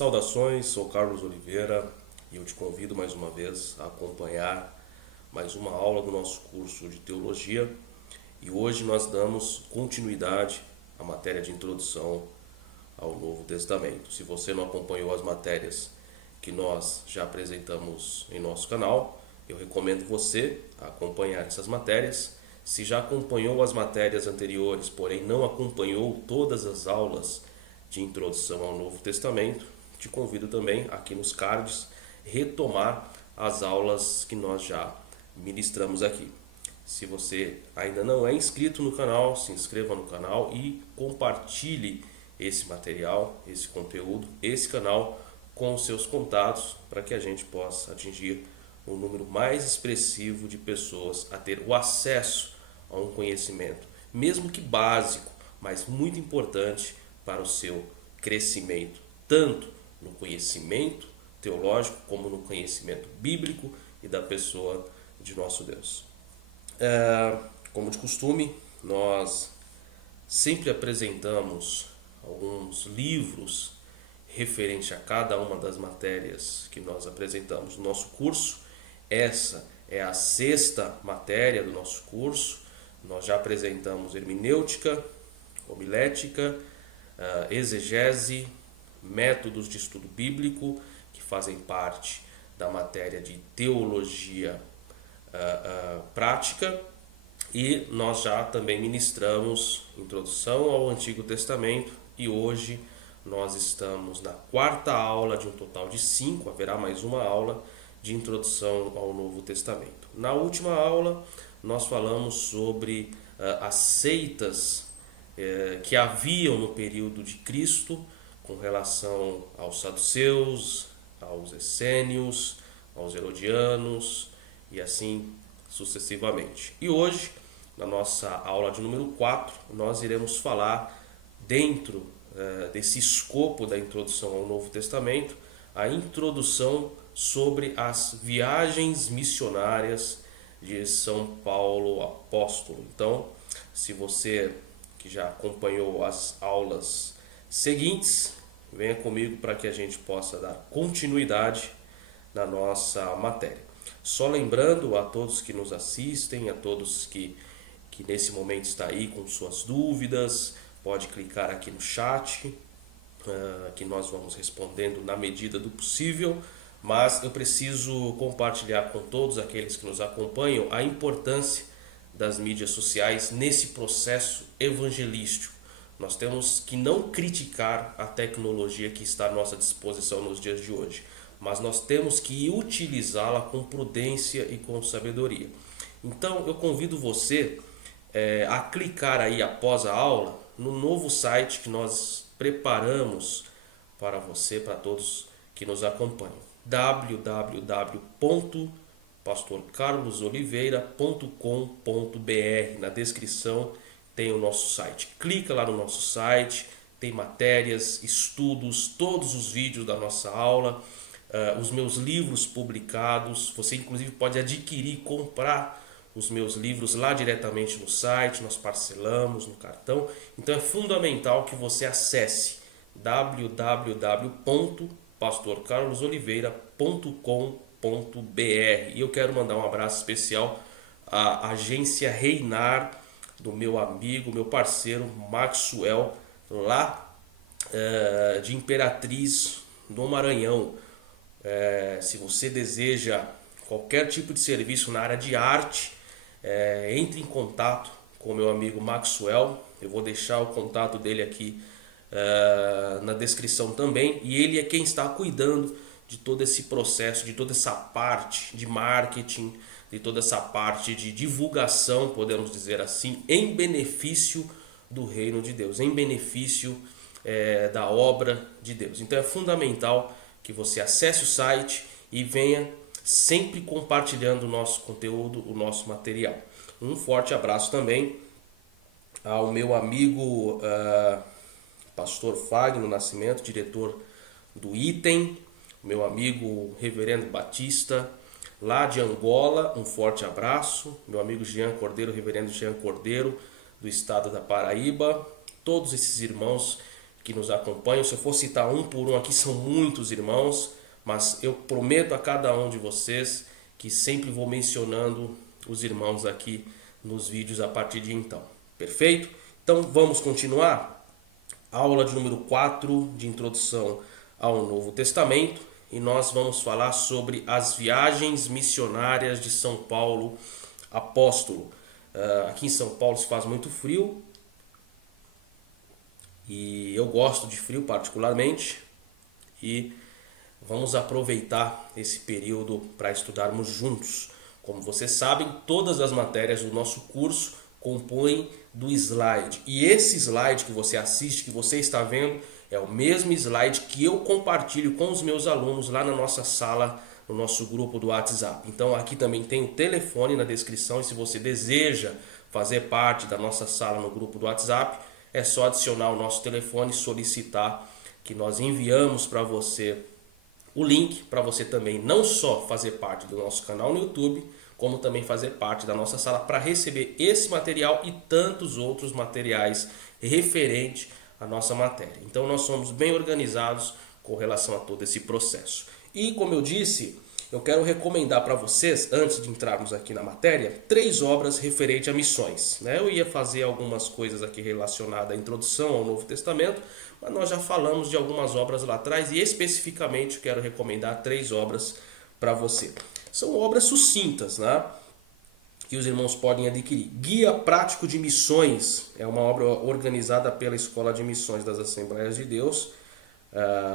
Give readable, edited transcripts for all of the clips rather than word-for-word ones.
Saudações, sou Carlos Oliveira e eu te convido mais uma vez a acompanhar mais uma aula do nosso curso de Teologia, e hoje nós damos continuidade à matéria de introdução ao Novo Testamento. Se você não acompanhou as matérias que nós já apresentamos em nosso canal, eu recomendo você a acompanhar essas matérias. Se já acompanhou as matérias anteriores, porém não acompanhou todas as aulas de introdução ao Novo Testamento, te convido também aqui nos cards retomar as aulas que nós já ministramos aqui. Se você ainda não é inscrito no canal, se inscreva no canal e compartilhe esse material, esse conteúdo, esse canal com os seus contatos, para que a gente possa atingir um número mais expressivo de pessoas a ter o acesso a um conhecimento, mesmo que básico, mas muito importante para o seu crescimento, tanto no conhecimento teológico como no conhecimento bíblico e da pessoa de nosso Deus. Como de costume, nós sempre apresentamos alguns livros referente a cada uma das matérias que nós apresentamos no nosso curso. Essa é a 6ª matéria do nosso curso. Nós já apresentamos hermenêutica, homilética, exegese, métodos de estudo bíblico, que fazem parte da matéria de teologia prática, e nós já também ministramos introdução ao Antigo Testamento, e hoje nós estamos na 4ª aula de um total de 5, haverá mais uma aula de introdução ao Novo Testamento. Na última aula nós falamos sobre as seitas que haviam no período de Cristo, com relação aos saduceus, aos essênios, aos herodianos e assim sucessivamente. E hoje, na nossa aula de número 4, nós iremos falar, dentro desse escopo da introdução ao Novo Testamento, a introdução sobre as viagens missionárias de São Paulo Apóstolo. Então, se você que já acompanhou as aulas seguintes, venha comigo para que a gente possa dar continuidade na nossa matéria. Só lembrando a todos que nos assistem, a todos que nesse momento está aí com suas dúvidas, pode clicar aqui no chat, que nós vamos respondendo na medida do possível, mas eu preciso compartilhar com todos aqueles que nos acompanham a importância das mídias sociais nesse processo evangelístico. Nós temos que não criticar a tecnologia que está à nossa disposição nos dias de hoje, mas nós temos que utilizá-la com prudência e com sabedoria. Então eu convido você a clicar aí após a aula no novo site que nós preparamos para você, para todos que nos acompanham: www.pastorcarlosoliveira.com.br. Na descrição tem o nosso site. Clica lá no nosso site, tem matérias, estudos, todos os vídeos da nossa aula, os meus livros publicados. Você inclusive pode adquirir, comprar os meus livros lá diretamente no site, nós parcelamos no cartão. Então é fundamental que você acesse www.pastorcarlosoliveira.com.br. E eu quero mandar um abraço especial à agência Reinar, do meu amigo, meu parceiro Maxwell, lá de Imperatriz, no Maranhão. Se você deseja qualquer tipo de serviço na área de arte, entre em contato com o meu amigo Maxwell. Eu vou deixar o contato dele aqui na descrição também, e ele é quem está cuidando de todo esse processo, de toda essa parte de marketing, de toda essa parte de divulgação, podemos dizer assim, em benefício do reino de Deus, em benefício da obra de Deus. Então é fundamental que você acesse o site e venha sempre compartilhando o nosso conteúdo, o nosso material. Um forte abraço também ao meu amigo pastor Fagner Nascimento, diretor do Item, meu amigo reverendo Batista, lá de Angola, um forte abraço, meu amigo Jean Cordeiro, reverendo Jean Cordeiro, do estado da Paraíba, todos esses irmãos que nos acompanham. Se eu for citar um por um aqui, são muitos irmãos, mas eu prometo a cada um de vocês que sempre vou mencionando os irmãos aqui nos vídeos a partir de então. Perfeito? Então vamos continuar? Aula de número 4 de introdução ao Novo Testamento, e nós vamos falar sobre as viagens missionárias de São Paulo apóstolo. Aqui em São Paulo se faz muito frio, e eu gosto de frio particularmente, e vamos aproveitar esse período para estudarmos juntos. Como vocês sabem, todas as matérias do nosso curso compõem do slide, e esse slide que você assiste, que você está vendo, é o mesmo slide que eu compartilho com os meus alunos lá na nossa sala, no nosso grupo do WhatsApp. Então aqui também tem o telefone na descrição, e se você deseja fazer parte da nossa sala no grupo do WhatsApp, é só adicionar o nosso telefone e solicitar que nós enviamos para você o link, para você também não só fazer parte do nosso canal no YouTube, como também fazer parte da nossa sala para receber esse material e tantos outros materiais referentes à nossa matéria. Então nós somos bem organizados com relação a todo esse processo. E como eu disse, eu quero recomendar para vocês, antes de entrarmos aqui na matéria, 3 obras referentes a missões. Eu ia fazer algumas coisas aqui relacionadas à introdução ao Novo Testamento, mas nós já falamos de algumas obras lá atrás, e especificamente eu quero recomendar 3 obras para você. São obras sucintas, que os irmãos podem adquirir. Guia Prático de Missões é uma obra organizada pela Escola de Missões das Assembleias de Deus,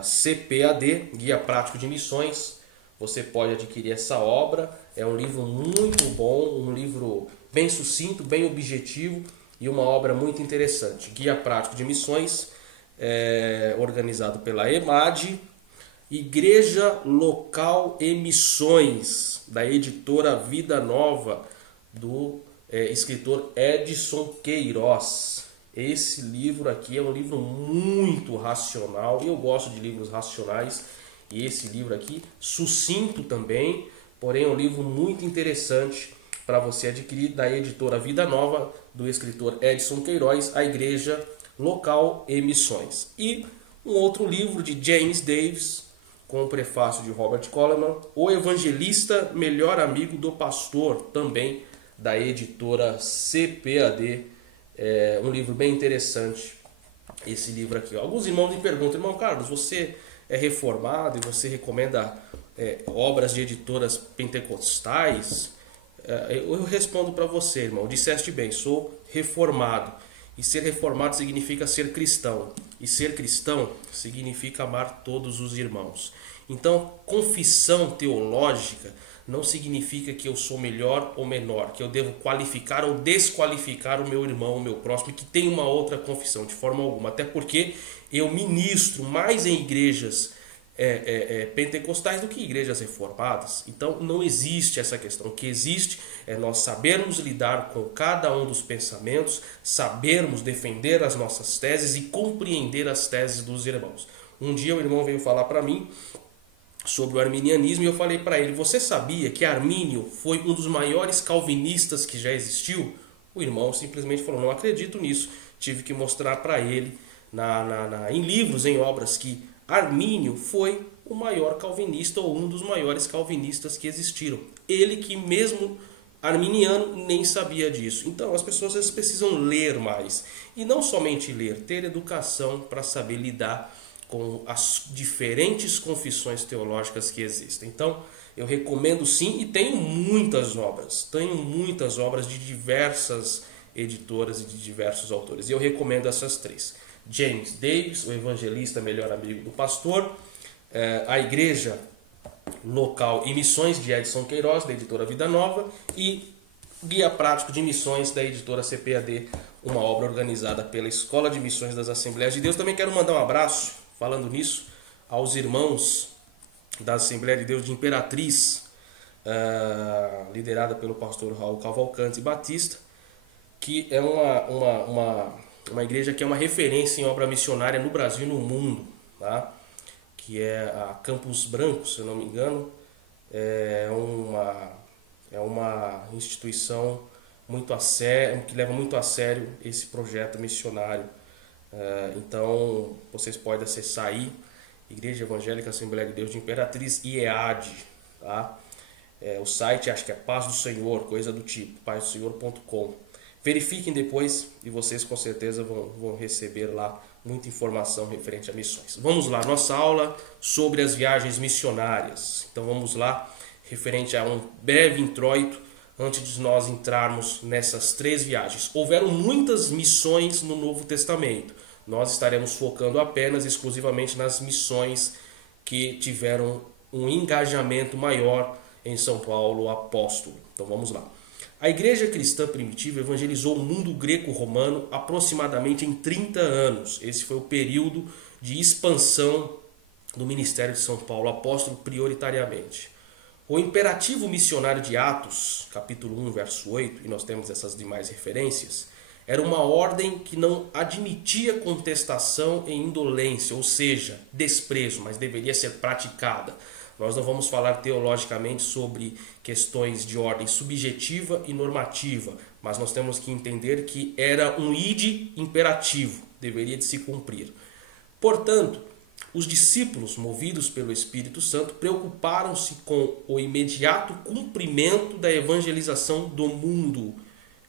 CPAD, Guia Prático de Missões. Você pode adquirir essa obra, é um livro muito bom, um livro bem sucinto, bem objetivo e uma obra muito interessante. Guia Prático de Missões, organizado pela EMAD. Igreja Local e Missões, da editora Vida Nova, do escritor Edson Queiroz. Esse livro aqui é um livro muito racional, eu gosto de livros racionais, e esse livro aqui, sucinto também, porém é um livro muito interessante para você adquirir, da editora Vida Nova, do escritor Edson Queiroz, A Igreja Local e Missões. E um outro livro de James Davis, com o prefácio de Robert Coleman, O Evangelista, Melhor Amigo do Pastor, também da editora CPAD. Um livro bem interessante, esse livro aqui. Alguns irmãos me perguntam: irmão Carlos, você é reformado e você recomenda obras de editoras pentecostais? Eu respondo para você, irmão, disseste bem, sou reformado. E ser reformado significa ser cristão. E ser cristão significa amar todos os irmãos. Então, confissão teológica não significa que eu sou melhor ou menor, que eu devo qualificar ou desqualificar o meu irmão, o meu próximo, que tem uma outra confissão, de forma alguma. Até porque eu ministro mais em igrejas pentecostais do que igrejas reformadas. Então não existe essa questão. O que existe é nós sabermos lidar com cada um dos pensamentos, sabermos defender as nossas teses e compreender as teses dos irmãos. Um dia o irmão veio falar para mim sobre o arminianismo e eu falei para ele: você sabia que Armínio foi um dos maiores calvinistas que já existiu? O irmão simplesmente falou: não acredito nisso. Tive que mostrar para ele em livros, em obras, que Armínio foi o maior calvinista ou um dos maiores calvinistas que existiram. Ele que mesmo arminiano nem sabia disso. Então as pessoas às vezes precisam ler mais. E não somente ler, ter educação para saber lidar com as diferentes confissões teológicas que existem. Então eu recomendo sim, e tenho muitas obras. Tenho muitas obras de diversas editoras e de diversos autores. E eu recomendo essas 3. James Davis, o evangelista melhor amigo do pastor, a igreja local e missões de Edson Queiroz, da editora Vida Nova, e Guia Prático de Missões da editora CPAD, uma obra organizada pela Escola de Missões das Assembleias de Deus. Também quero mandar um abraço, falando nisso, aos irmãos da Assembleia de Deus de Imperatriz, liderada pelo pastor Raul Cavalcante Batista, que é uma igreja que é uma referência em obra missionária no Brasil e no mundo, tá? Que é a Campos Brancos, se eu não me engano, é uma instituição muito a sério, que leva muito a sério esse projeto missionário. Então vocês podem acessar aí, Igreja Evangélica Assembleia de Deus de Imperatriz, IEAD, tá? O site acho que é Paz do Senhor, coisa do tipo, pazdosenhor.com. Verifiquem depois e vocês com certeza vão receber lá muita informação referente a missões. Vamos lá, nossa aula sobre as viagens missionárias. Então vamos lá, referente a um breve introito antes de nós entrarmos nessas 3 viagens. Houveram muitas missões no Novo Testamento. Nós estaremos focando apenas exclusivamente nas missões que tiveram um engajamento maior em São Paulo apóstolo. Então vamos lá. A igreja cristã primitiva evangelizou o mundo greco-romano aproximadamente em 30 anos. Esse foi o período de expansão do ministério de São Paulo apóstolo prioritariamente. O imperativo missionário de Atos, capítulo 1, verso 8, e nós temos essas demais referências, era uma ordem que não admitia contestação e indolência, ou seja, desprezo, mas deveria ser praticada. Nós não vamos falar teologicamente sobre questões de ordem subjetiva e normativa, mas nós temos que entender que era um ide imperativo, deveria de se cumprir. Portanto, os discípulos, movidos pelo Espírito Santo, preocuparam-se com o imediato cumprimento da evangelização do mundo.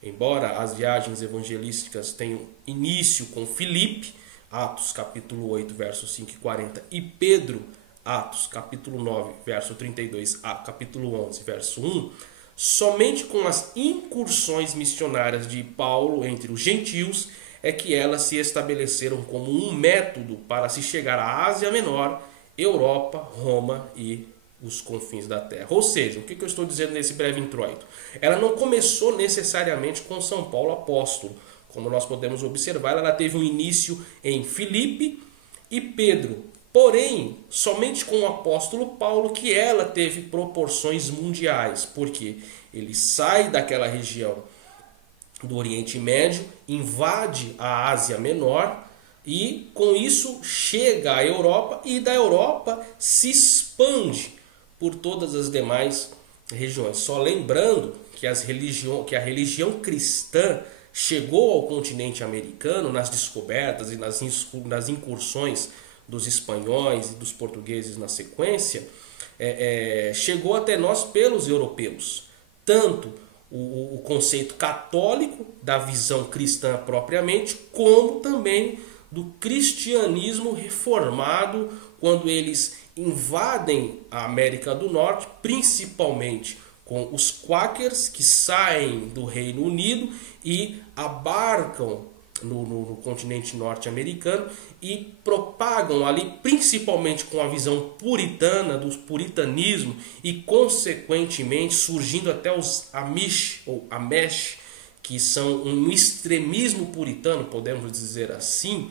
Embora as viagens evangelísticas tenham início com Filipe, Atos capítulo 8, verso 5 e 40, e Pedro, Atos capítulo 9, verso 32 a capítulo 11, verso 1, somente com as incursões missionárias de Paulo entre os gentios é que elas se estabeleceram como um método para se chegar à Ásia Menor, Europa, Roma e os confins da terra. Ou seja, o que eu estou dizendo nesse breve introito? Ela não começou necessariamente com São Paulo apóstolo. Como nós podemos observar, ela teve um início em Filipe e Pedro. Porém, somente com o apóstolo Paulo que ela teve proporções mundiais, porque ele sai daquela região do Oriente Médio, invade a Ásia Menor e com isso chega à Europa e da Europa se expande por todas as demais regiões. Só lembrando que a religião cristã chegou ao continente americano nas descobertas e nas incursões dos espanhóis e dos portugueses na sequência, chegou até nós pelos europeus. Tanto o conceito católico da visão cristã propriamente, como também do cristianismo reformado, quando eles invadem a América do Norte, principalmente com os quáqueros que saem do Reino Unido e abarcam no continente norte-americano e propagam ali, principalmente com a visão puritana, do puritanismo, e consequentemente surgindo até os Amish ou Amesh, que são um extremismo puritano, podemos dizer assim.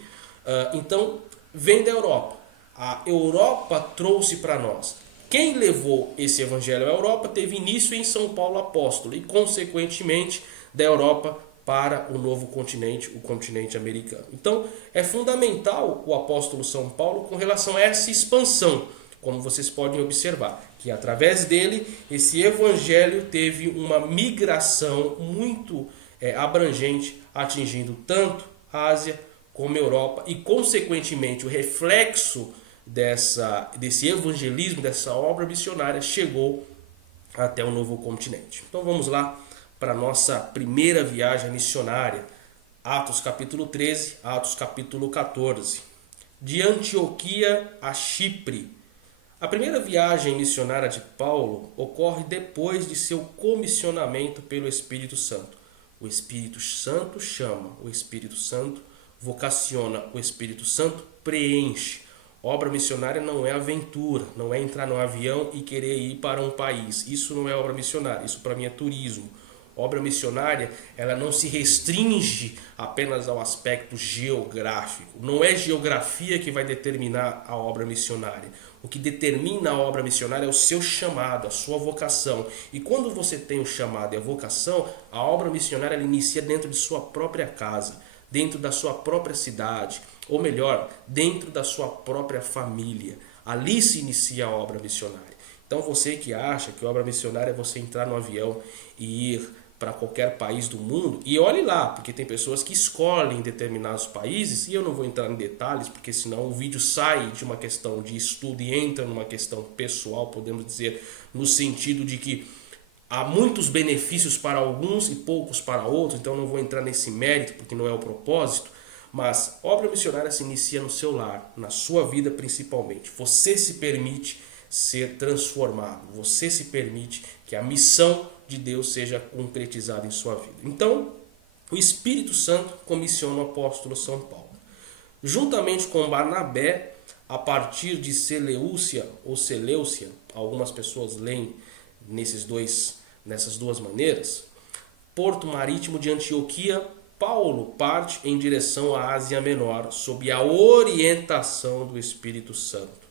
Então vem da Europa. A Europa trouxe para nós. Quem levou esse evangelho à Europa teve início em São Paulo apóstolo e consequentemente da Europa para o novo continente, o continente americano. Então é fundamental o apóstolo São Paulo com relação a essa expansão, como vocês podem observar, que através dele esse evangelho teve uma migração muito abrangente, atingindo tanto a Ásia como a Europa e consequentemente o reflexo desse evangelismo, dessa obra missionária chegou até o novo continente. Então vamos lá para a nossa primeira viagem missionária, Atos capítulo 13, Atos capítulo 14, de Antioquia a Chipre. A primeira viagem missionária de Paulo ocorre depois de seu comissionamento pelo Espírito Santo. O Espírito Santo chama, o Espírito Santo vocaciona o Espírito Santo, preenche. Obra missionária não é aventura, não é entrar num avião e querer ir para um país. Isso não é obra missionária, isso para mim é turismo. Obra missionária, ela não se restringe apenas ao aspecto geográfico. Não é geografia que vai determinar a obra missionária. O que determina a obra missionária é o seu chamado, a sua vocação. E quando você tem o chamado e a vocação, a obra missionária ela inicia dentro de sua própria casa, dentro da sua própria cidade, ou melhor, dentro da sua própria família. Ali se inicia a obra missionária. Então você que acha que a obra missionária é você entrar no avião e ir para qualquer país do mundo, e olhe lá, porque tem pessoas que escolhem determinados países, e eu não vou entrar em detalhes, porque senão o vídeo sai de uma questão de estudo e entra numa questão pessoal, podemos dizer, no sentido de que há muitos benefícios para alguns e poucos para outros, então não vou entrar nesse mérito, porque não é o propósito, mas obra missionária se inicia no seu lar, na sua vida principalmente. Você se permite ser transformado, você se permite que a missão de Deus seja concretizada em sua vida. Então, o Espírito Santo comissiona o apóstolo São Paulo. Juntamente com Barnabé, a partir de Seleucia ou Seleucia, algumas pessoas leem nessas duas maneiras, Porto Marítimo de Antioquia, Paulo parte em direção à Ásia Menor, sob a orientação do Espírito Santo.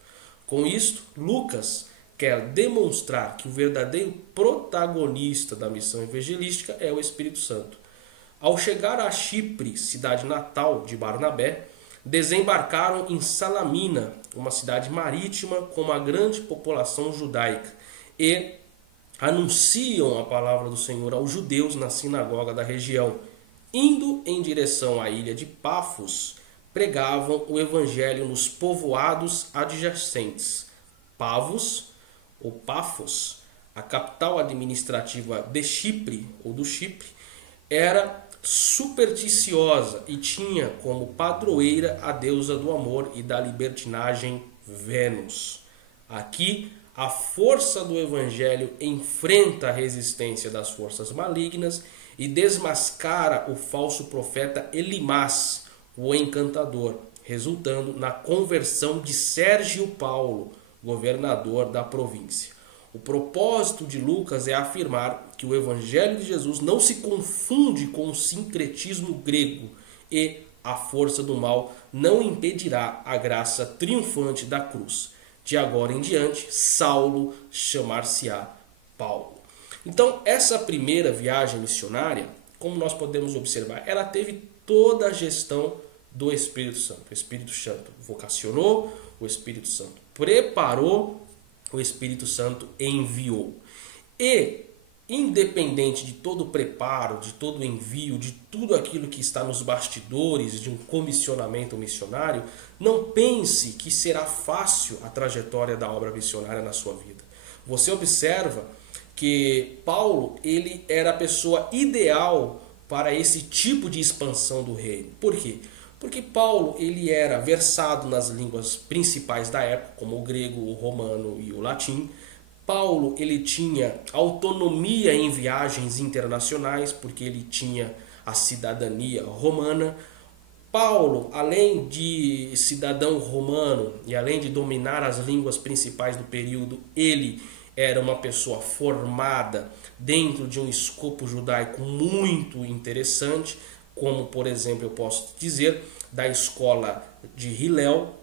Com isto, Lucas quer demonstrar que o verdadeiro protagonista da missão evangelística é o Espírito Santo. Ao chegar a Chipre, cidade natal de Barnabé, desembarcaram em Salamina, uma cidade marítima com uma grande população judaica, e anunciam a palavra do Senhor aos judeus na sinagoga da região. Indo em direção à ilha de Pafos, pregavam o evangelho nos povoados adjacentes. Pafos, a capital administrativa de Chipre, ou do Chipre, era supersticiosa e tinha como padroeira a deusa do amor e da libertinagem Vênus. Aqui, a força do evangelho enfrenta a resistência das forças malignas e desmascara o falso profeta Elimás, o encantador, resultando na conversão de Sérgio Paulo, governador da província. O propósito de Lucas é afirmar que o evangelho de Jesus não se confunde com o sincretismo grego e a força do mal não impedirá a graça triunfante da cruz. De agora em diante, Saulo chamar-se-á Paulo. Então, essa primeira viagem missionária, como nós podemos observar, ela teve toda a gestão do Espírito Santo. O Espírito Santo vocacionou, o Espírito Santo preparou, o Espírito Santo enviou. E, independente de todo o preparo, de todo o envio, de tudo aquilo que está nos bastidores de um comissionamento missionário, não pense que será fácil a trajetória da obra missionária na sua vida. Você observa que Paulo ele era a pessoa ideal para esse tipo de expansão do reino. Por quê? Porque Paulo ele era versado nas línguas principais da época, como o grego, o romano e o latim. Paulo ele tinha autonomia em viagens internacionais, porque ele tinha a cidadania romana. Paulo, além de cidadão romano e além de dominar as línguas principais do período, ele era uma pessoa formada dentro de um escopo judaico muito interessante, como, por exemplo, eu posso dizer, da escola de Hillel,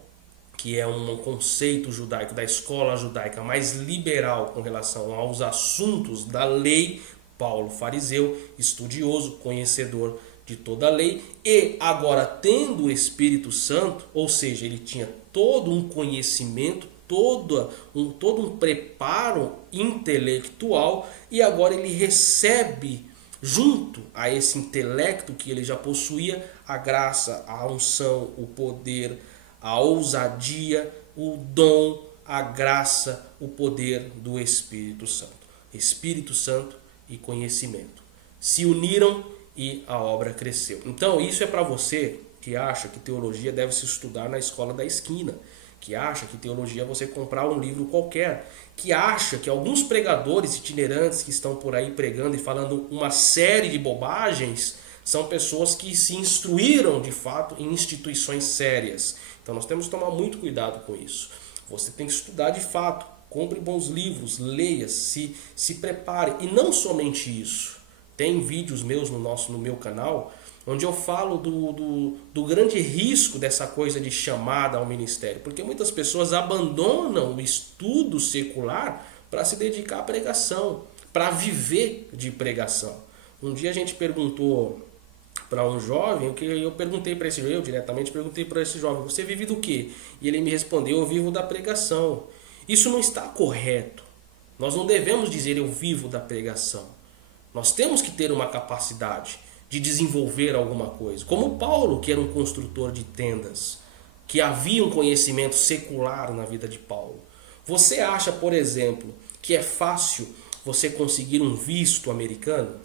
que é um conceito judaico, da escola judaica mais liberal com relação aos assuntos da lei. Paulo, fariseu, estudioso, conhecedor de toda a lei, e agora tendo o Espírito Santo, ou seja, ele tinha todo um conhecimento, todo um preparo intelectual, e agora ele recebe, junto a esse intelecto que ele já possuía, a graça, a unção, o poder, a ousadia, o dom, a graça, o poder do Espírito Santo. Espírito Santo e conhecimento se uniram e a obra cresceu. Então isso é para você que acha que teologia deve se estudar na escola da esquina, que acha que teologia é você comprar um livro qualquer, que acha que alguns pregadores itinerantes que estão por aí pregando e falando uma série de bobagens São pessoas que se instruíram de fato em instituições sérias. Então nós temos que tomar muito cuidado com isso. Você tem que estudar de fato, compre bons livros, leia, se prepare. E não somente isso. Tem vídeos meus no meu canal onde eu falo do grande risco dessa coisa de chamada ao ministério. Porque muitas pessoas abandonam o estudo secular para se dedicar à pregação, para viver de pregação. Um dia a gente perguntou para um jovem, o que eu perguntei para esse jovem, eu diretamente perguntei para esse jovem, você vive do quê? E ele me respondeu, eu vivo da pregação. Isso não está correto. Nós não devemos dizer eu vivo da pregação. Nós temos que ter uma capacidade de desenvolver alguma coisa. Como Paulo, que era um construtor de tendas, que havia um conhecimento secular na vida de Paulo. Você acha, por exemplo, que é fácil você conseguir um visto americano?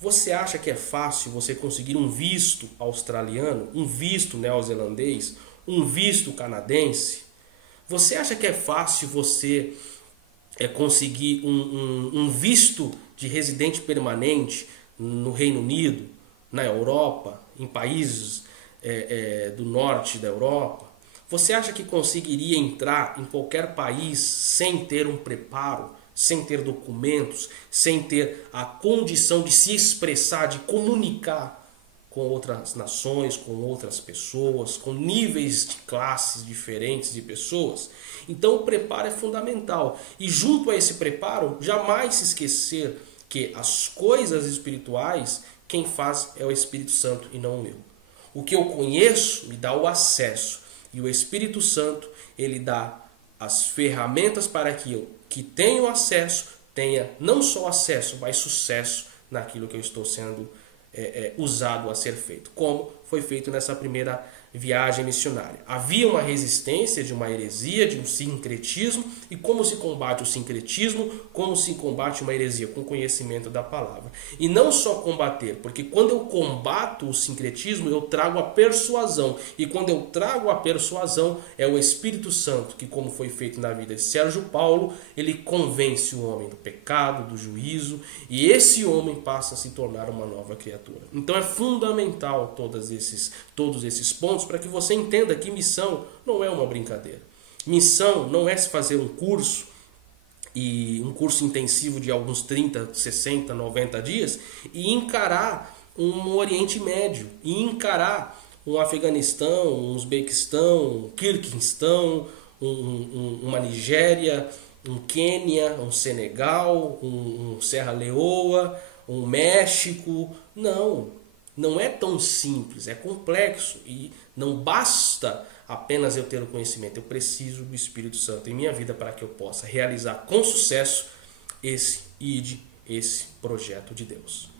Você acha que é fácil você conseguir um visto australiano, um visto neozelandês, um visto canadense? Você acha que é fácil você conseguir um visto de residente permanente no Reino Unido, na Europa, em países do norte da Europa? Você acha que conseguiria entrar em qualquer país sem ter um preparo, sem ter documentos, sem ter a condição de se expressar, de comunicar com outras nações, com outras pessoas, com níveis de classes diferentes de pessoas? Então o preparo é fundamental. E junto a esse preparo, jamais se esquecer que as coisas espirituais, quem faz é o Espírito Santo e não o meu. O que eu conheço me dá o acesso. E o Espírito Santo, ele dá as ferramentas para que eu, que tenho acesso, tenha não só acesso, mas sucesso naquilo que eu estou sendo usado a ser feito. Como foi feito nessa primeira viagem missionária. Havia uma resistência de uma heresia, de um sincretismo. E como se combate o sincretismo? Como se combate uma heresia? Com conhecimento da palavra. E não só combater, porque quando eu combato o sincretismo, eu trago a persuasão. E quando eu trago a persuasão, é o Espírito Santo que, como foi feito na vida de Sérgio Paulo, ele convence o homem do pecado, do juízo, e esse homem passa a se tornar uma nova criatura. Então é fundamental todos esses pontos para que você entenda que missão não é uma brincadeira. Missão não é se fazer um curso, e um curso intensivo de alguns 30, 60, 90 dias, e encarar um Oriente Médio, e encarar um Afeganistão, um Uzbequistão, um Quirguistão, uma Nigéria, um Quênia, um Senegal, um Serra Leoa, um México. Não é tão simples, é complexo e não basta apenas eu ter o conhecimento, eu preciso do Espírito Santo em minha vida para que eu possa realizar com sucesso esse projeto de Deus.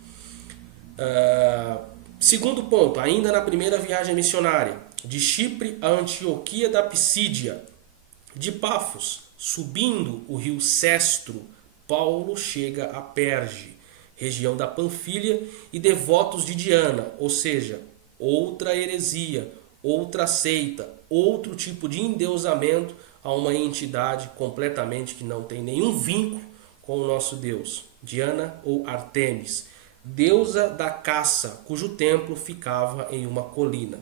Segundo ponto, ainda na primeira viagem missionária, de Chipre a Antioquia da Pisídia, de Pafos, subindo o rio Cestro, Paulo chega a Perge, região da Panfilha, e devotos de Diana, ou seja, outra heresia, outra seita, outro tipo de endeusamento a uma entidade completamente que não tem nenhum vínculo com o nosso Deus, Diana ou Artemis, deusa da caça, cujo templo ficava em uma colina.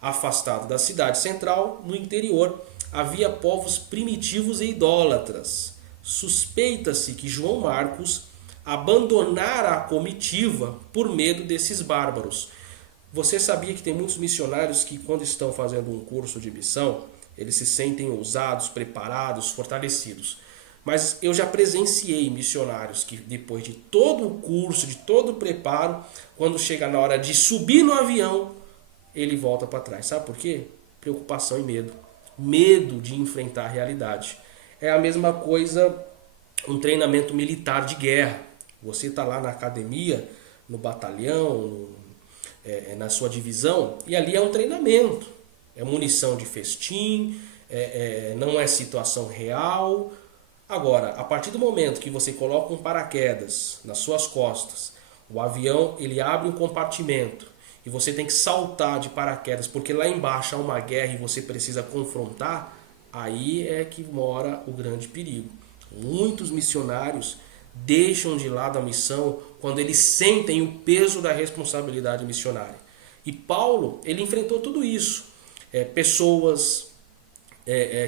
Afastado da cidade central, no interior, havia povos primitivos e idólatras. Suspeita-se que João Marcos abandonara a comitiva por medo desses bárbaros. Você sabia que tem muitos missionários que, quando estão fazendo um curso de missão, eles se sentem ousados, preparados, fortalecidos. Mas eu já presenciei missionários que, depois de todo o curso, de todo o preparo, quando chega na hora de subir no avião, ele volta para trás. Sabe por quê? Preocupação e medo. Medo de enfrentar a realidade. É a mesma coisa um treinamento militar de guerra. Você está lá na academia, no batalhão, na sua divisão, e ali é um treinamento. É munição de festim, não é situação real. Agora, a partir do momento que você coloca um paraquedas nas suas costas, o avião ele abre um compartimento e você tem que saltar de paraquedas porque lá embaixo há uma guerra e você precisa confrontar, aí é que mora o grande perigo. Muitos missionários deixam de lado a missão quando eles sentem o peso da responsabilidade missionária. E Paulo, ele enfrentou tudo isso. Pessoas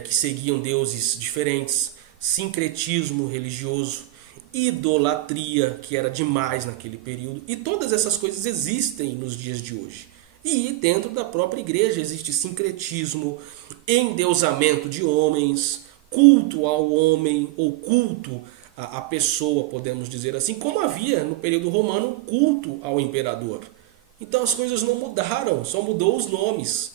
que seguiam deuses diferentes, sincretismo religioso, idolatria, que era demais naquele período. E todas essas coisas existem nos dias de hoje. E dentro da própria igreja existe sincretismo, endeusamento de homens, culto ao homem, ou culto à pessoa, podemos dizer assim, como havia no período romano culto ao imperador. Então as coisas não mudaram, só mudou os nomes.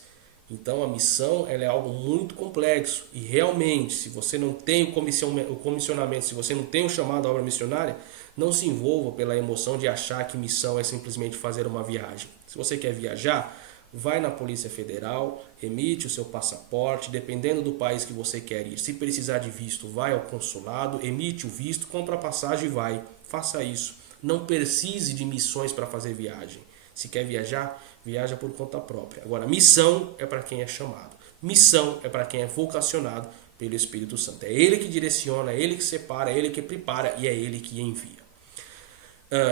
Então a missão ela é algo muito complexo. E realmente, se você não tem o comissionamento, se você não tem o chamado à obra missionária, não se envolva pela emoção de achar que missão é simplesmente fazer uma viagem. Se você quer viajar, vai na Polícia Federal, emite o seu passaporte, dependendo do país que você quer ir. Se precisar de visto, vai ao consulado, emite o visto, compra a passagem e vai. Faça isso. Não precise de missões para fazer viagem. Se quer viajar, viaja por conta própria. Agora, missão é para quem é chamado. Missão é para quem é vocacionado pelo Espírito Santo. É Ele que direciona, é Ele que separa, é Ele que prepara e é Ele que envia.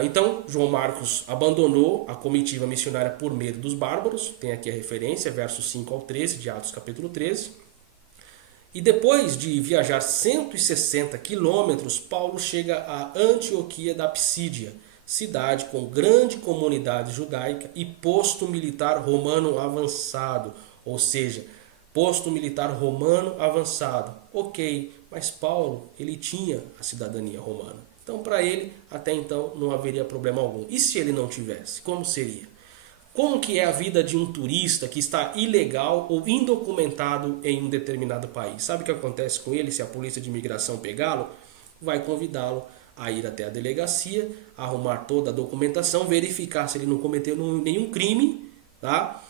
Então, João Marcos abandonou a comitiva missionária por medo dos bárbaros. Tem aqui a referência, versos 5 ao 13 de Atos capítulo 13. E depois de viajar 160 quilômetros, Paulo chega a Antioquia da Psídia, cidade com grande comunidade judaica e posto militar romano avançado. Ou seja, posto militar romano avançado. Ok, mas Paulo ele tinha a cidadania romana. Então, para ele, até então, não haveria problema algum. E se ele não tivesse? Como seria? Como que é a vida de um turista que está ilegal ou indocumentado em um determinado país? Sabe o que acontece com ele se a polícia de imigração pegá-lo? Vai convidá-lo a ir até a delegacia, arrumar toda a documentação, verificar se ele não cometeu nenhum crime, tá?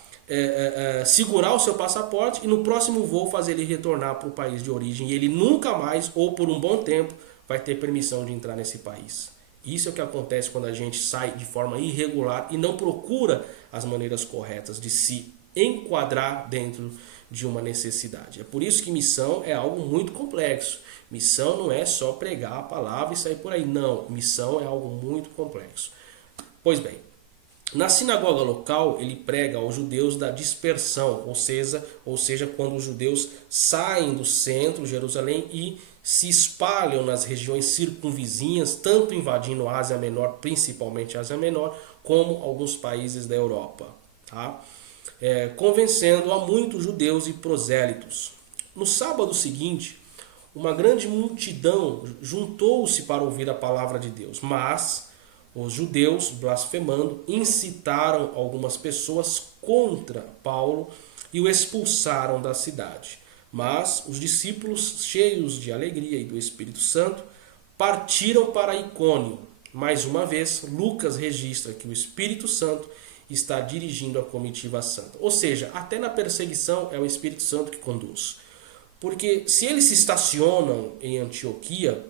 Segurar o seu passaporte e no próximo voo fazer ele retornar para o país de origem. E ele nunca mais, ou por um bom tempo, vai ter permissão de entrar nesse país. Isso é o que acontece quando a gente sai de forma irregular e não procura as maneiras corretas de se enquadrar dentro de uma necessidade. É por isso que missão é algo muito complexo. Missão não é só pregar a palavra e sair por aí. Não, missão é algo muito complexo. Pois bem, na sinagoga local ele prega aos judeus da dispersão, ou seja, quando os judeus saem do centro, Jerusalém, e se espalham nas regiões circunvizinhas, tanto invadindo a Ásia Menor, principalmente a Ásia Menor, como alguns países da Europa, tá? Convencendo a muitos judeus e prosélitos. No sábado seguinte, uma grande multidão juntou-se para ouvir a palavra de Deus, mas os judeus, blasfemando, incitaram algumas pessoas contra Paulo e o expulsaram da cidade. Mas os discípulos, cheios de alegria e do Espírito Santo, partiram para Icônio. Mais uma vez, Lucas registra que o Espírito Santo está dirigindo a comitiva santa. Ou seja, até na perseguição é o Espírito Santo que conduz. Porque se eles se estacionam em Antioquia,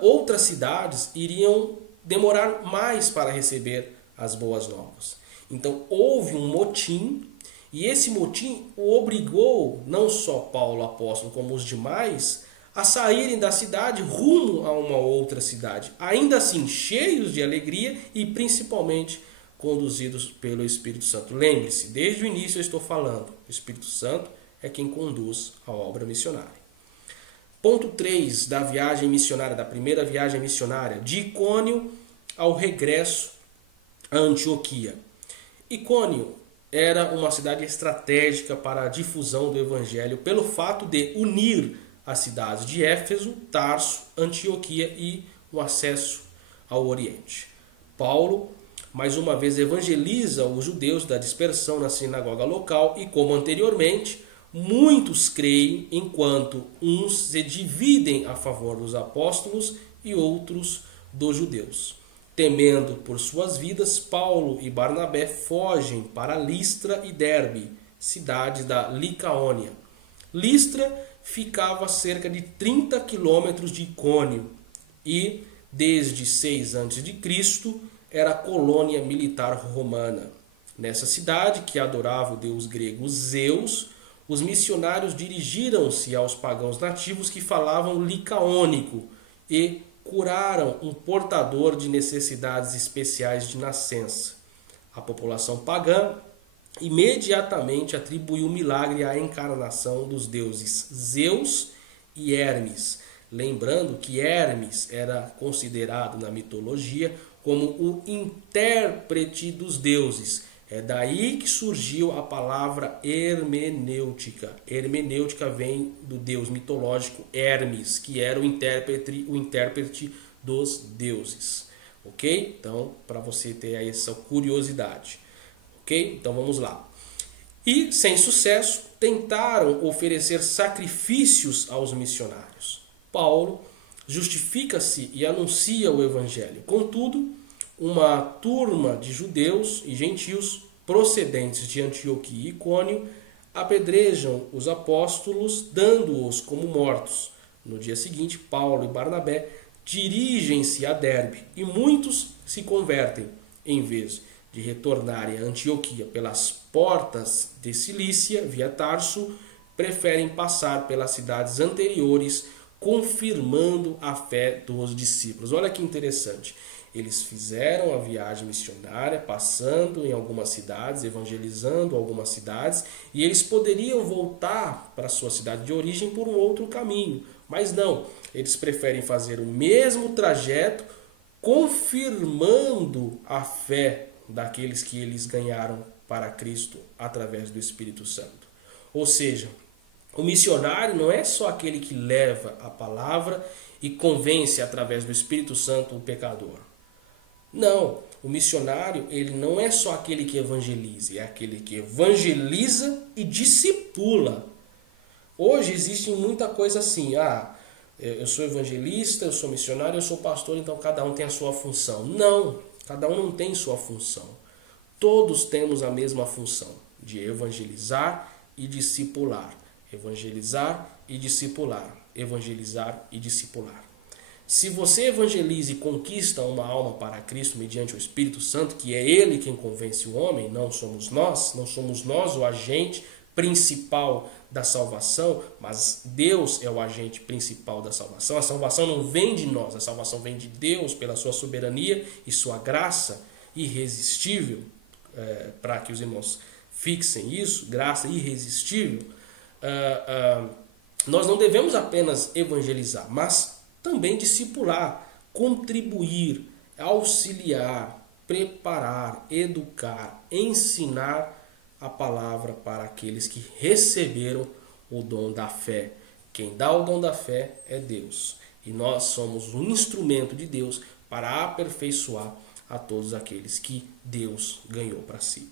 outras cidades iriam demorar mais para receber as boas novas. Então houve um motim, e esse motim o obrigou, não só Paulo apóstolo, como os demais, a saírem da cidade rumo a uma outra cidade, ainda assim cheios de alegria e principalmente conduzidos pelo Espírito Santo. Lembre-se, desde o início eu estou falando, o Espírito Santo é quem conduz a obra missionária. Ponto 3 da viagem missionária, da primeira viagem missionária, de Icônio ao regresso a Antioquia. Icônio era uma cidade estratégica para a difusão do evangelho pelo fato de unir as cidades de Éfeso, Tarso, Antioquia e o acesso ao Oriente. Paulo, mais uma vez, evangeliza os judeus da dispersão na sinagoga local e, como anteriormente, muitos creem enquanto uns se dividem a favor dos apóstolos e outros dos judeus. Temendo por suas vidas, Paulo e Barnabé fogem para Listra e Derbe, cidades da Licaônia. Listra ficava a cerca de 30 quilômetros de Icônio e, desde 6 a.C., era colônia militar romana. Nessa cidade, que adorava o deus grego Zeus, os missionários dirigiram-se aos pagãos nativos que falavam licaônico, e curaram um portador de necessidades especiais de nascença. A população pagã imediatamente atribuiu o milagre à encarnação dos deuses Zeus e Hermes. Lembrando que Hermes era considerado na mitologia como o intérprete dos deuses. É daí que surgiu a palavra hermenêutica. Hermenêutica vem do deus mitológico Hermes, que era o intérprete dos deuses. Ok? Então, para você ter essa curiosidade. Ok? Então vamos lá. E, sem sucesso, tentaram oferecer sacrifícios aos missionários. Paulo justifica-se e anuncia o evangelho. Contudo, uma turma de judeus e gentios procedentes de Antioquia e Icônio apedrejam os apóstolos, dando-os como mortos. No dia seguinte, Paulo e Barnabé dirigem-se a Derbe e muitos se convertem. Em vez de retornarem a Antioquia pelas portas de Cilícia, via Tarso, preferem passar pelas cidades anteriores, confirmando a fé dos discípulos. Olha que interessante. Eles fizeram a viagem missionária, passando em algumas cidades, evangelizando algumas cidades, e eles poderiam voltar para a sua cidade de origem por um outro caminho. Mas não, eles preferem fazer o mesmo trajeto, confirmando a fé daqueles que eles ganharam para Cristo através do Espírito Santo. Ou seja, o missionário não é só aquele que leva a palavra e convence através do Espírito Santo o pecador. Não, o missionário ele não é só aquele que evangeliza, é aquele que evangeliza e discipula. Hoje existe muita coisa assim, eu sou evangelista, eu sou missionário, eu sou pastor, então cada um tem a sua função. Não, cada um não tem sua função. Todos temos a mesma função de evangelizar e discipular. Evangelizar e discipular. Evangelizar e discipular. Se você evangeliza e conquista uma alma para Cristo mediante o Espírito Santo, que é Ele quem convence o homem, não somos nós o agente principal da salvação, mas Deus é o agente principal da salvação. A salvação não vem de nós, a salvação vem de Deus pela sua soberania e sua graça irresistível, para que os irmãos fixem isso, graça irresistível. Nós não devemos apenas evangelizar, mas também discipular, contribuir, auxiliar, preparar, educar, ensinar a palavra para aqueles que receberam o dom da fé. Quem dá o dom da fé é Deus. E nós somos um instrumento de Deus para aperfeiçoar a todos aqueles que Deus ganhou para si.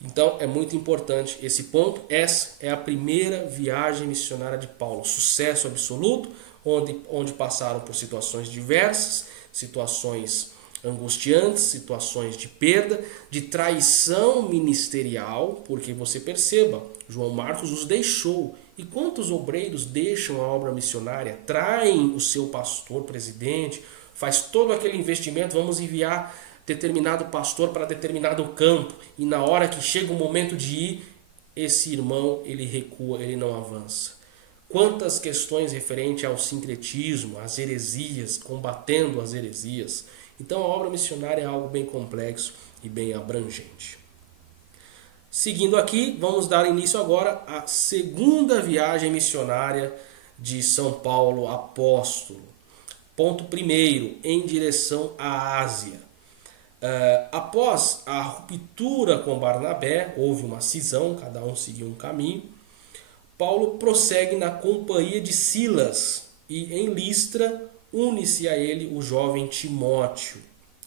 Então é muito importante esse ponto. Essa é a primeira viagem missionária de Paulo. Sucesso absoluto, onde passaram por situações diversas, situações angustiantes, situações de perda, de traição ministerial, porque você perceba, João Marcos os deixou. E quantos obreiros deixam a obra missionária, traem o seu pastor, presidente, faz todo aquele investimento, vamos enviar determinado pastor para determinado campo, e na hora que chega o momento de ir, esse irmão ele recua, ele não avança. Quantas questões referentes ao sincretismo, às heresias, combatendo as heresias. Então a obra missionária é algo bem complexo e bem abrangente. Seguindo aqui, vamos dar início agora à segunda viagem missionária de São Paulo apóstolo. Ponto primeiro, em direção à Ásia. Após a ruptura com Barnabé, houve uma cisão, cada um seguiu um caminho. Paulo prossegue na companhia de Silas e em Listra une-se a ele o jovem Timóteo,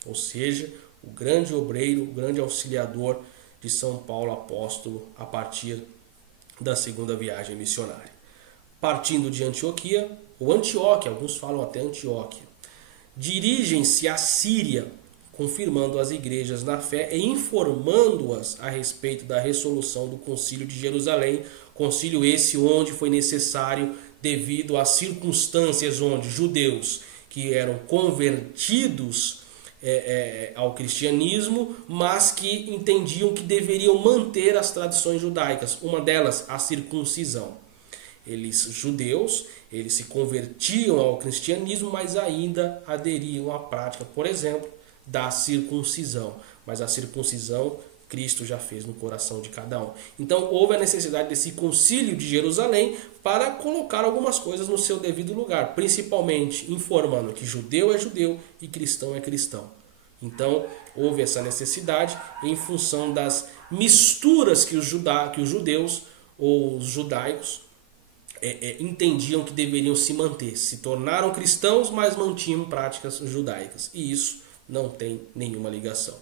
ou seja, o grande obreiro, o grande auxiliador de São Paulo apóstolo a partir da segunda viagem missionária. Partindo de Antioquia, ou Antioquia, alguns falam até Antioquia, dirigem-se à Síria, confirmando as igrejas na fé e informando-as a respeito da resolução do Concílio de Jerusalém, concílio esse onde foi necessário devido às circunstâncias onde judeus que eram convertidos ao cristianismo, mas que entendiam que deveriam manter as tradições judaicas, uma delas a circuncisão. Eles, judeus, eles se convertiam ao cristianismo, mas ainda aderiam à prática, por exemplo, da circuncisão. Mas a circuncisão Cristo já fez no coração de cada um. Então houve a necessidade desse concílio de Jerusalém para colocar algumas coisas no seu devido lugar, principalmente informando que judeu é judeu e cristão é cristão. Então houve essa necessidade em função das misturas que os judeus ou os judaicos entendiam que deveriam se manter. Se tornaram cristãos, mas mantinham práticas judaicas. E isso não tem nenhuma ligação.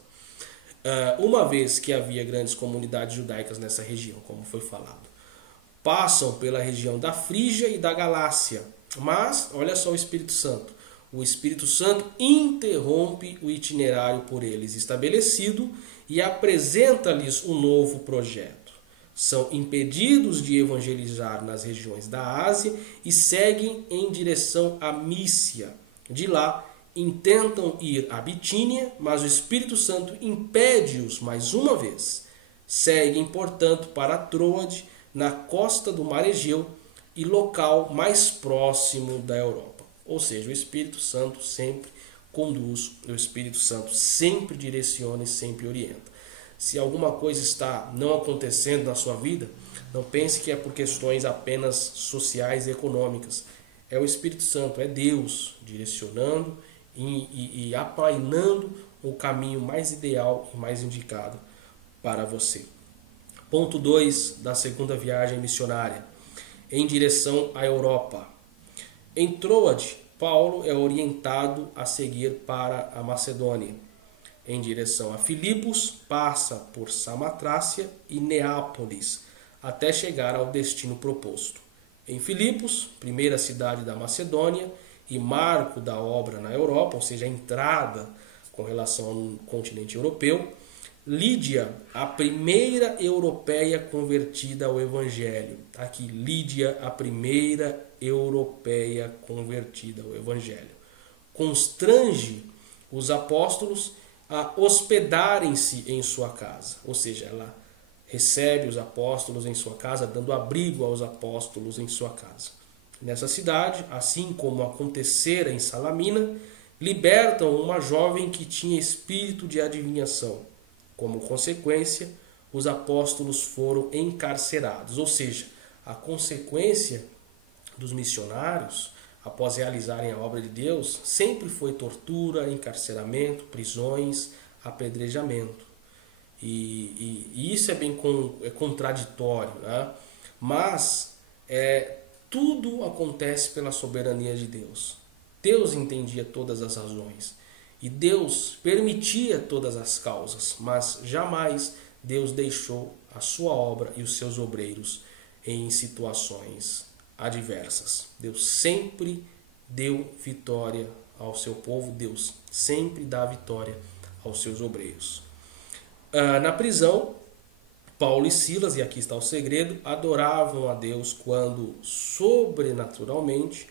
Uma vez que havia grandes comunidades judaicas nessa região, como foi falado, passam pela região da Frígia e da Galácia. Mas, olha só o Espírito Santo. O Espírito Santo interrompe o itinerário por eles estabelecido e apresenta-lhes um novo projeto. São impedidos de evangelizar nas regiões da Ásia e seguem em direção à Mísia. De lá, intentam ir à Bitínia, mas o Espírito Santo impede-os mais uma vez. Seguem, portanto, para Troade, na costa do Mar Egeu e local mais próximo da Europa. Ou seja, o Espírito Santo sempre conduz, o Espírito Santo sempre direciona e sempre orienta. Se alguma coisa está não acontecendo na sua vida, não pense que é por questões apenas sociais e econômicas. É o Espírito Santo, é Deus direcionando e aplainando o caminho mais ideal e mais indicado para você. Ponto 2 da segunda viagem missionária, em direção à Europa. Em Troade, Paulo é orientado a seguir para a Macedônia. Em direção a Filipos, passa por Samatrácia e Neápolis, até chegar ao destino proposto. Em Filipos, primeira cidade da Macedônia e marco da obra na Europa, ou seja, a entrada com relação ao continente europeu, Lídia, a primeira europeia convertida ao Evangelho. Aqui, Lídia, a primeira europeia convertida ao Evangelho. Constrange os apóstolos a hospedarem-se em sua casa. Ou seja, ela recebe os apóstolos em sua casa, dando abrigo aos apóstolos em sua casa. Nessa cidade, assim como acontecera em Salamina, libertam uma jovem que tinha espírito de adivinhação. Como consequência, os apóstolos foram encarcerados. Ou seja, a consequência dos missionários, após realizarem a obra de Deus, sempre foi tortura, encarceramento, prisões, apedrejamento. E isso é bem contraditório, né? Mas tudo acontece pela soberania de Deus. Deus entendia todas as razões e Deus permitia todas as causas, mas jamais Deus deixou a sua obra e os seus obreiros em situações adversas. Deus sempre deu vitória ao seu povo, Deus sempre dá vitória aos seus obreiros. Na prisão, Paulo e Silas, e aqui está o segredo, adoravam a Deus quando, sobrenaturalmente,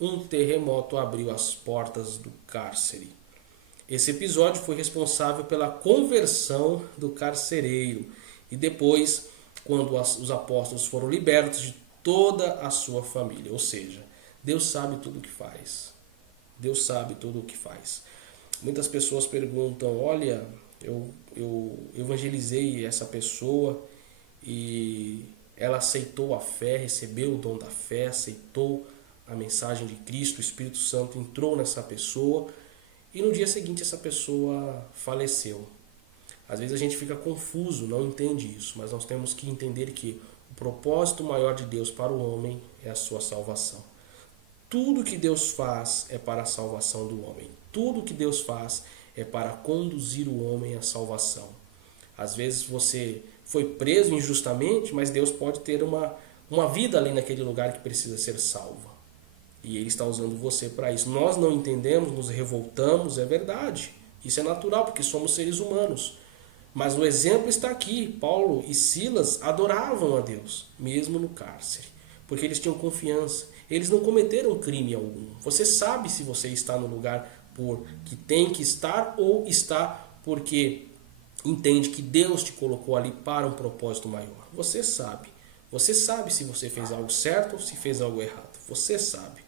um terremoto abriu as portas do cárcere. Esse episódio foi responsável pela conversão do carcereiro e depois, quando os apóstolos foram libertos de toda a sua família. Ou seja, Deus sabe tudo o que faz. Deus sabe tudo o que faz. Muitas pessoas perguntam, olha, eu evangelizei essa pessoa e ela aceitou a fé, recebeu o dom da fé, aceitou a mensagem de Cristo, o Espírito Santo entrou nessa pessoa e no dia seguinte essa pessoa faleceu. Às vezes a gente fica confuso, não entende isso, mas nós temos que entender que o propósito maior de Deus para o homem é a sua salvação. Tudo que Deus faz é para a salvação do homem. Tudo que Deus faz é para conduzir o homem à salvação. Às vezes você foi preso injustamente, mas Deus pode ter uma vida ali naquele lugar que precisa ser salva. E Ele está usando você para isso. Nós não entendemos, nos revoltamos, é verdade. Isso é natural, porque somos seres humanos. Mas o exemplo está aqui. Paulo e Silas adoravam a Deus, mesmo no cárcere, porque eles tinham confiança. Eles não cometeram crime algum. Você sabe se você está no lugar porque tem que estar ou está porque entende que Deus te colocou ali para um propósito maior. Você sabe. Você sabe se você fez algo certo ou se fez algo errado. Você sabe.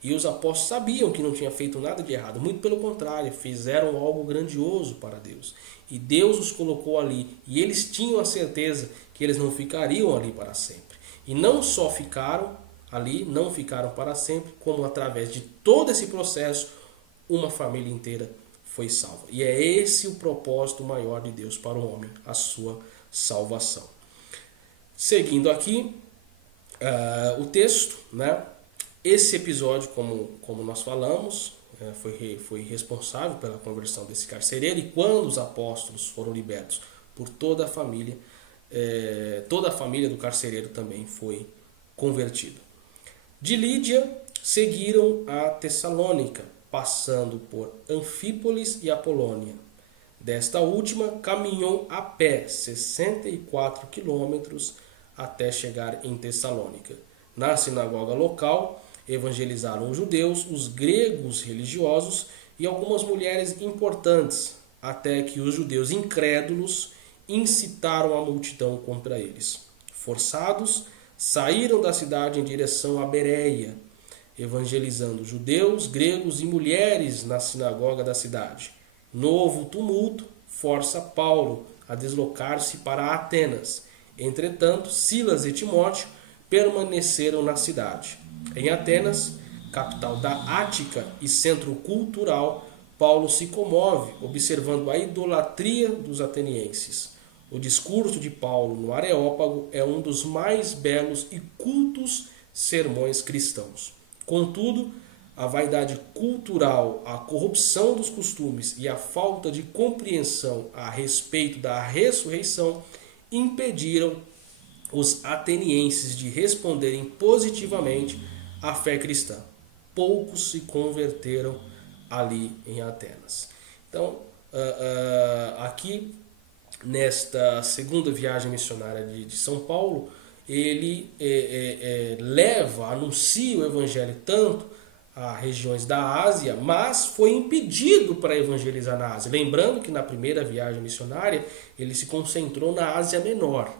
E os apóstolos sabiam que não tinha feito nada de errado. Muito pelo contrário, fizeram algo grandioso para Deus. E Deus os colocou ali. E eles tinham a certeza que eles não ficariam ali para sempre. E não só ficaram ali, não ficaram para sempre, como através de todo esse processo, uma família inteira foi salva. E é esse o propósito maior de Deus para o homem, a sua salvação. Seguindo aqui o texto, né? Esse episódio, como nós falamos, foi responsável pela conversão desse carcereiro, e quando os apóstolos foram libertos por toda a família do carcereiro também foi convertida. De Lídia seguiram a Tessalônica, passando por Anfípolis e Apolônia. Desta última, caminhou a pé 64 quilômetros até chegar em Tessalônica. Na sinagoga local, evangelizaram os judeus, os gregos religiosos e algumas mulheres importantes, até que os judeus incrédulos incitaram a multidão contra eles. Forçados, saíram da cidade em direção a Bereia, evangelizando judeus, gregos e mulheres na sinagoga da cidade. Novo tumulto força Paulo a deslocar-se para Atenas. Entretanto, Silas e Timóteo permaneceram na cidade. Em Atenas, capital da Ática e centro cultural, Paulo se comove, observando a idolatria dos atenienses. O discurso de Paulo no Areópago é um dos mais belos e cultos sermões cristãos. Contudo, a vaidade cultural, a corrupção dos costumes e a falta de compreensão a respeito da ressurreição impediram os atenienses de responderem positivamente à fé cristã. Poucos se converteram ali em Atenas. Então, aqui nesta segunda viagem missionária de São Paulo, ele anuncia o evangelho tanto a regiões da Ásia, mas foi impedido para evangelizar na Ásia. Lembrando que na primeira viagem missionária ele se concentrou na Ásia Menor.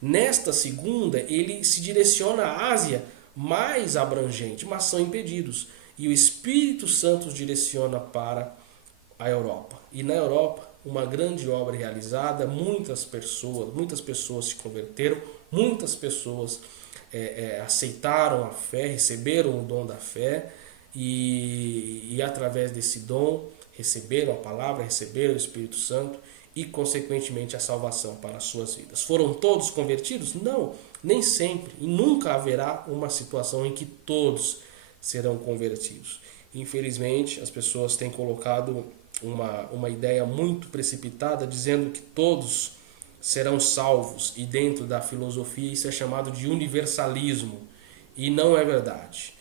Nesta segunda ele se direciona à Ásia mais abrangente, mas são impedidos. E o Espírito Santo os direciona para a Europa. E na Europa, uma grande obra realizada, muitas pessoas se converteram, muitas pessoas aceitaram a fé, receberam o dom da fé, e através desse dom receberam a palavra, receberam o Espírito Santo e consequentemente a salvação para as suas vidas. Foram todos convertidos? Não, nem sempre, e nunca haverá uma situação em que todos serão convertidos. Infelizmente, as pessoas têm colocado uma ideia muito precipitada, dizendo que todos serão salvos, e dentro da filosofia isso é chamado de universalismo, e não é verdade.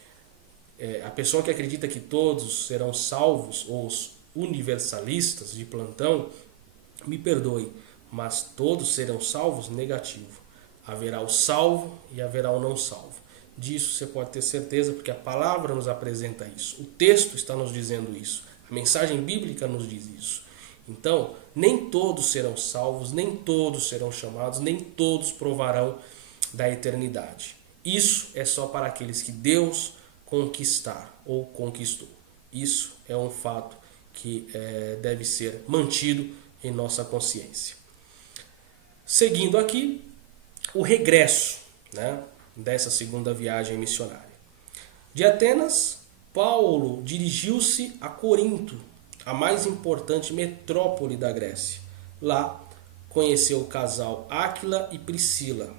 A pessoa que acredita que todos serão salvos, ou os universalistas de plantão, me perdoe, mas todos serão salvos? Negativo. Haverá o salvo e haverá o não salvo. Disso você pode ter certeza, porque a palavra nos apresenta isso. O texto está nos dizendo isso. A mensagem bíblica nos diz isso. Então, nem todos serão salvos, nem todos serão chamados, nem todos provarão da eternidade. Isso é só para aqueles que Deus conquistar ou conquistou. Isso é um fato que deve ser mantido em nossa consciência. Seguindo aqui, o regresso, né, dessa segunda viagem missionária. De Atenas, Paulo dirigiu-se a Corinto, a mais importante metrópole da Grécia. Lá, conheceu o casal Áquila e Priscila,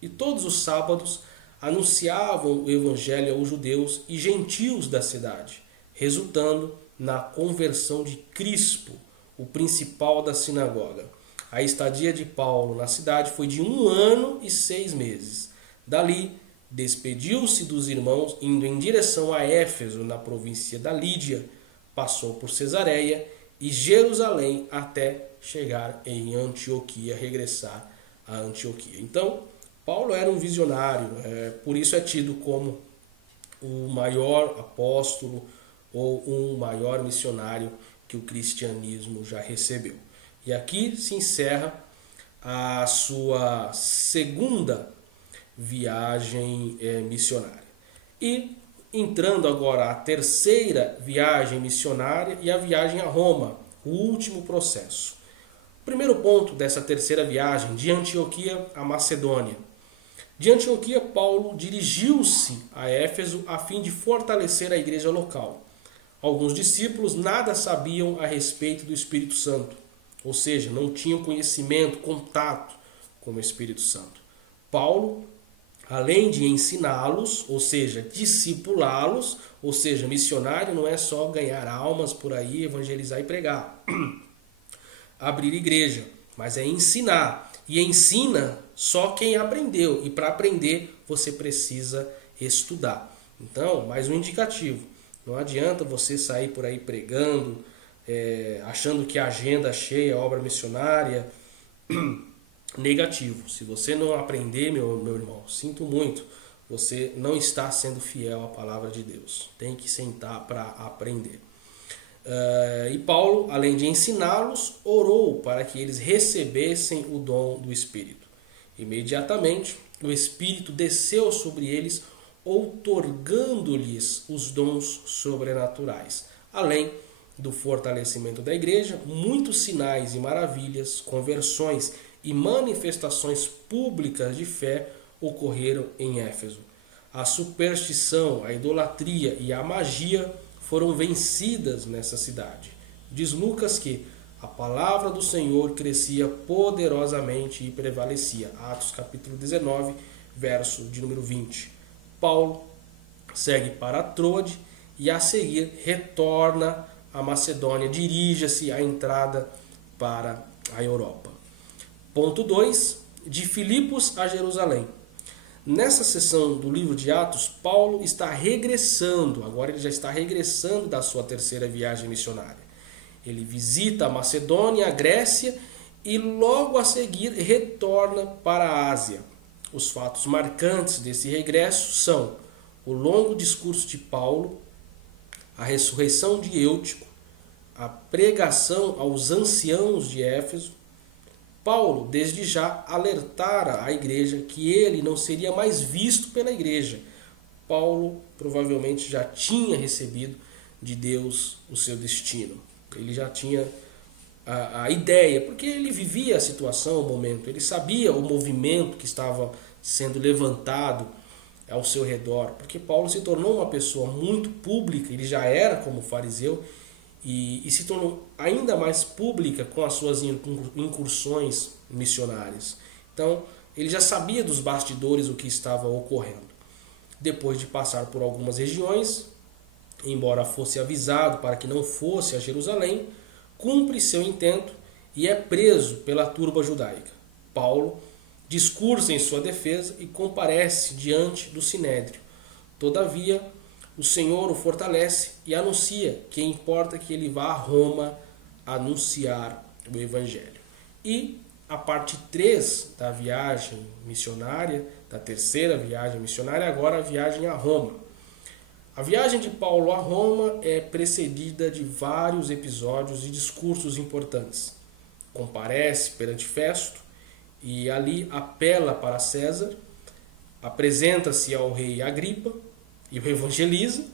e todos os sábados anunciavam o evangelho aos judeus e gentios da cidade, resultando na conversão de Crispo, o principal da sinagoga. A estadia de Paulo na cidade foi de 1 ano e 6 meses. Dali, despediu-se dos irmãos, indo em direção a Éfeso, na província da Lídia, passou por Cesareia e Jerusalém até chegar em Antioquia, regressar a Antioquia. Então, Paulo era um visionário, por isso é tido como o maior apóstolo ou um maior missionário que o cristianismo já recebeu. E aqui se encerra a sua segunda viagem missionária. E entrando agora a terceira viagem missionária e a viagem a Roma, o último processo. O primeiro ponto dessa terceira viagem, de Antioquia a Macedônia. De Antioquia, Paulo dirigiu-se a Éfeso a fim de fortalecer a igreja local. Alguns discípulos nada sabiam a respeito do Espírito Santo, ou seja, não tinham conhecimento, contato com o Espírito Santo. Paulo, além de ensiná-los, ou seja, discipulá-los, ou seja, missionário não é só ganhar almas por aí, evangelizar e pregar, abrir igreja, mas é ensinar. E ensina só quem aprendeu, e para aprender você precisa estudar. Então, mais um indicativo, não adianta você sair por aí pregando, achando que a agenda é cheia, a obra missionária, negativo. Se você não aprender, meu irmão, sinto muito, você não está sendo fiel à palavra de Deus. Tem que sentar para aprender. E Paulo, além de ensiná-los, orou para que eles recebessem o dom do Espírito. Imediatamente, o Espírito desceu sobre eles, outorgando-lhes os dons sobrenaturais. Além do fortalecimento da igreja, muitos sinais e maravilhas, conversões e manifestações públicas de fé ocorreram em Éfeso. A superstição, a idolatria e a magia foram vencidas nessa cidade. Diz Lucas que a palavra do Senhor crescia poderosamente e prevalecia. Atos capítulo 19, verso de número 20. Paulo segue para Troade e a seguir retorna à Macedônia, dirige-se à entrada para a Europa. Ponto 2, de Filipos a Jerusalém. Nessa seção do livro de Atos, Paulo está regressando, agora ele já está regressando da sua terceira viagem missionária. Ele visita a Macedônia, a Grécia e logo a seguir retorna para a Ásia. Os fatos marcantes desse regresso são o longo discurso de Paulo, a ressurreição de Eutico, a pregação aos anciãos de Éfeso. Paulo, desde já, alertara a igreja que ele não seria mais visto pela igreja. Paulo provavelmente já tinha recebido de Deus o seu destino. Ele já tinha a ideia, porque ele vivia a situação, o momento. Ele sabia o movimento que estava sendo levantado ao seu redor. Porque Paulo se tornou uma pessoa muito pública, ele já era como fariseu, e se tornou ainda mais pública com as suas incursões missionárias. Então, ele já sabia dos bastidores o que estava ocorrendo. Depois de passar por algumas regiões, embora fosse avisado para que não fosse a Jerusalém, cumpre seu intento e é preso pela turba judaica. Paulo discursa em sua defesa e comparece diante do Sinédrio. Todavia, o Senhor o fortalece e anuncia que importa que ele vá a Roma anunciar o Evangelho. E a parte 3 da viagem missionária, da terceira viagem missionária, agora a viagem a Roma. A viagem de Paulo a Roma é precedida de vários episódios e discursos importantes. Comparece perante Festo e ali apela para César, apresenta-se ao rei Agripa e o evangeliza.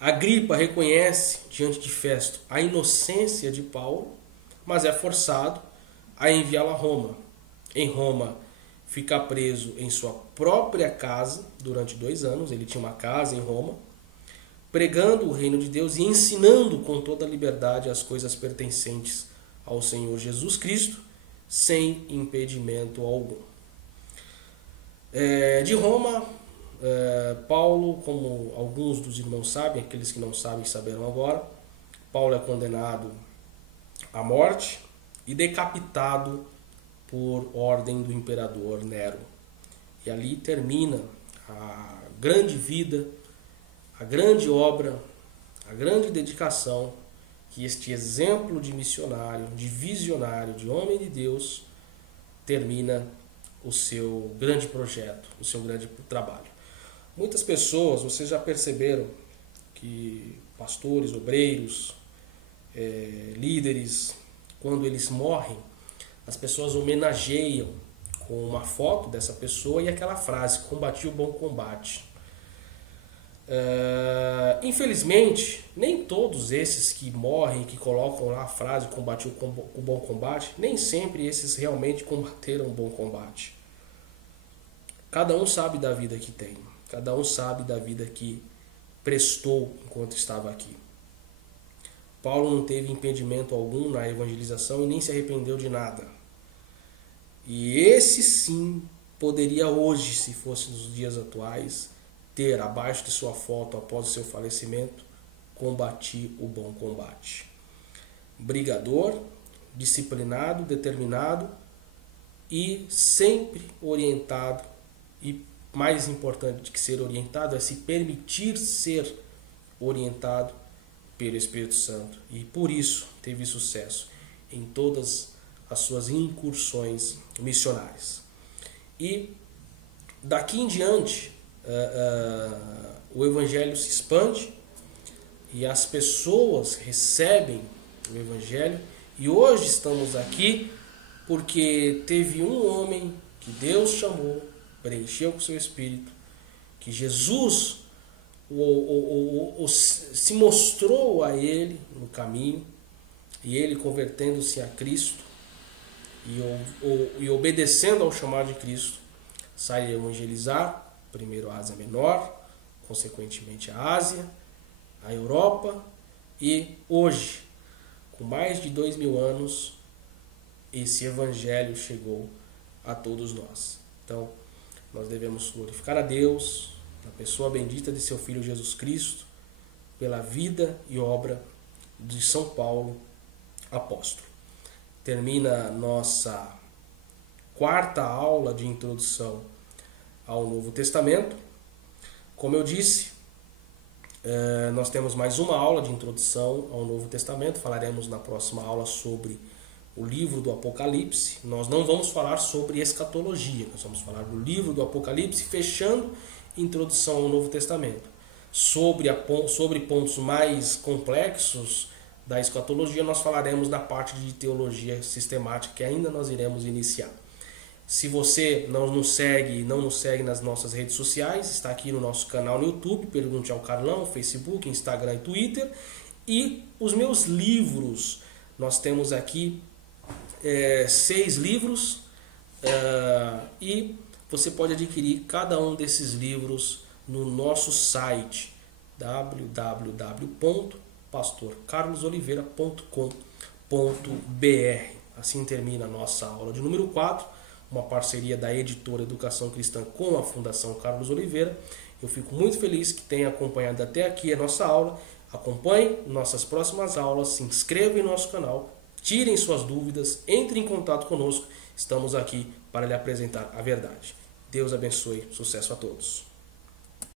Agripa reconhece diante de Festo a inocência de Paulo, mas é forçado a enviá-lo a Roma. Em Roma, fica preso em sua própria casa durante 2 anos. Ele tinha uma casa em Roma, pregando o reino de Deus e ensinando com toda a liberdade as coisas pertencentes ao Senhor Jesus Cristo, sem impedimento algum. De Roma, Paulo, como alguns dos irmãos sabem, aqueles que não sabem saberão agora, Paulo é condenado à morte e decapitado por ordem do imperador Nero. E ali termina a grande vida, a grande obra, a grande dedicação que este exemplo de missionário, de visionário, de homem de Deus, termina o seu grande projeto, o seu grande trabalho. Muitas pessoas, vocês já perceberam que pastores, obreiros, líderes, quando eles morrem, as pessoas homenageiam com uma foto dessa pessoa e aquela frase: combati o bom combate. Infelizmente, nem todos esses que morrem, que colocam lá a frase combati o bom combate, nem sempre esses realmente combateram o bom combate. Cada um sabe da vida que tem, cada um sabe da vida que prestou enquanto estava aqui. Paulo não teve impedimento algum na evangelização e nem se arrependeu de nada. E esse sim poderia hoje, se fosse nos dias atuais, ter abaixo de sua foto após o seu falecimento: combati o bom combate. Brigador, disciplinado, determinado e sempre orientado, e mais importante que ser orientado é se permitir ser orientado pelo Espírito Santo, e por isso teve sucesso em todas as suas incursões missionárias. E daqui em diante o Evangelho se expande e as pessoas recebem o Evangelho, e hoje estamos aqui porque teve um homem que Deus chamou, preencheu com o seu Espírito, que Jesus se mostrou a ele no caminho, e ele, convertendo-se a Cristo e obedecendo ao chamado de Cristo, sai a evangelizar, primeiro a Ásia Menor, consequentemente a Ásia, a Europa, e hoje, com mais de 2000 anos, esse evangelho chegou a todos nós. Então, nós devemos glorificar a Deus na pessoa bendita de seu Filho Jesus Cristo, pela vida e obra de São Paulo, apóstolo. Termina nossa quarta aula de introdução ao Novo Testamento. Como eu disse, nós temos mais uma aula de introdução ao Novo Testamento. Falaremos na próxima aula sobre o livro do Apocalipse. Nós não vamos falar sobre escatologia, nós vamos falar do livro do Apocalipse, fechando introdução ao Novo Testamento. Sobre pontos mais complexos da escatologia, nós falaremos na parte de teologia sistemática, que ainda nós iremos iniciar. Se você não nos segue nas nossas redes sociais, está aqui no nosso canal no YouTube, Pergunte ao Carlão, Facebook, Instagram e Twitter. E os meus livros, nós temos aqui 6 livros, e você pode adquirir cada um desses livros no nosso site www.pastorcarlosoliveira.com.br. Assim termina a nossa aula de número 4, uma parceria da editora Educação Cristã com a Fundação Carlos Oliveira. Eu fico muito feliz que tenha acompanhado até aqui a nossa aula. Acompanhe nossas próximas aulas, se inscreva em nosso canal, tirem suas dúvidas, entre em contato conosco. Estamos aqui para lhe apresentar a verdade. Deus abençoe, sucesso a todos.